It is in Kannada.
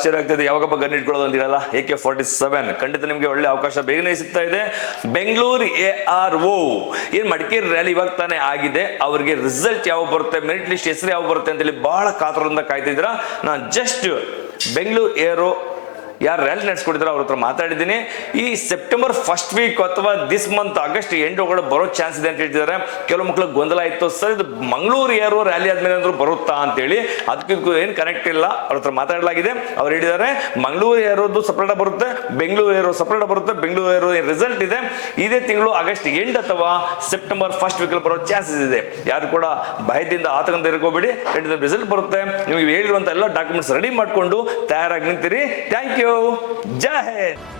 ಆಶ್ಚರ್ಯ ಆಗ್ತಿದೆ, ಯಾವಾಗಪ್ಪ ಗನ್ ಇಟ್ಕೊಳ್ಳೋದು ಅಂತಿರಲ್ಲ. AK-47 ಖಂಡಿತ ನಿಮಗೆ ಒಳ್ಳೆ ಅವಕಾಶ ಬೇಗನೆ ಸಿಗ್ತಾ ಇದೆ. ಬೆಂಗಳೂರು ARO ಏನ್ ಮಡಿಕೇರಿ ರ್ಯಾಲಿ ಇವಾಗ ತಾನೇ ಆಗಿದೆ, ಅವ್ರಿಗೆ ರಿಸಲ್ಟ್ ಯಾವ ಬರುತ್ತೆ, ಮೆರಿಟ್ ಲಿಸ್ಟ್ ಹೆಸರು ಯಾವ ಬರುತ್ತೆ ಅಂತೇಳಿ ಬಹಳ ಕಾತರದಿಂದ ಕಾಯ್ತಿದ್ದೀರಾ. ನಾನು ಜಸ್ಟ್ ಬೆಂಗಳೂರು ARO ಯಾರು ರ್ಯಾಲಿ ನಡೆಸ್ಕೊಟ್ಟಿದ್ರು ಅವ್ರ ಹತ್ರ ಮಾತಾಡಿದ್ದೀನಿ. ಈ ಸೆಪ್ಟೆಂಬರ್ ಫಸ್ಟ್ ವೀಕ್ ಅಥವಾ ದಿಸ್ ಮಂತ್ ಆಗಸ್ಟ್ ಎಂಡ್ ಒಳಗಡೆ ಬರೋ ಚಾನ್ಸ್ ಇದೆ ಅಂತ ಹೇಳ್ತಿದ್ದಾರೆ. ಕೆಲವು ಮಕ್ಳಿಗೆ ಗೊಂದಲ ಇತ್ತು, ಸರ್ ಇದು ಮಂಗಳೂರು ARO ರ್ಯಾಲಿ ಆದ್ಮೇಲೆ ಅಂದ್ರೂ ಬರುತ್ತಾ ಅಂತೇಳಿ. ಅದಕ್ಕೂ ಏನು ಕನೆಕ್ಟ್ ಇಲ್ಲ, ಅವ್ರ ಹತ್ರ ಮಾತಾಡಲಾಗಿದೆ. ಅವ್ರು ಹೇಳಿದ್ದಾರೆ ಮಂಗಳೂರು AROದು ಸಪ್ರೇಟ್ ಬರುತ್ತೆ, ಬೆಂಗಳೂರು ARO ಸಪ್ರೇಟ್ ಬರುತ್ತೆ. ಬೆಂಗಳೂರು ARO ರಿಸಲ್ಟ್ ಇದೆ ಇದೇ ತಿಂಗಳು ಆಗಸ್ಟ್ ಎಂಡ್ ಅಥವಾ ಸೆಪ್ಟೆಂಬರ್ ಫಸ್ಟ್ ವೀಕ್ ಬರೋ ಚಾನ್ಸಸ್ ಇದೆ. ಯಾರು ಕೂಡ ಭಯದಿಂದ ಆತಂಕ ಇರ್ಕೋಬೇಡಿ, ಖಂಡಿತ ರಿಸಲ್ಟ್ ಬರುತ್ತೆ. ನಿಮಗೆ ಹೇಳಿರುವಂತ ಎಲ್ಲ ಡಾಕ್ಯುಮೆಂಟ್ಸ್ ರೆಡಿ ಮಾಡ್ಕೊಂಡು ತಯಾರಾಗಿ ನಿಂತಿರಿ. Thank you. ಜೈ ಹಿಂದ್.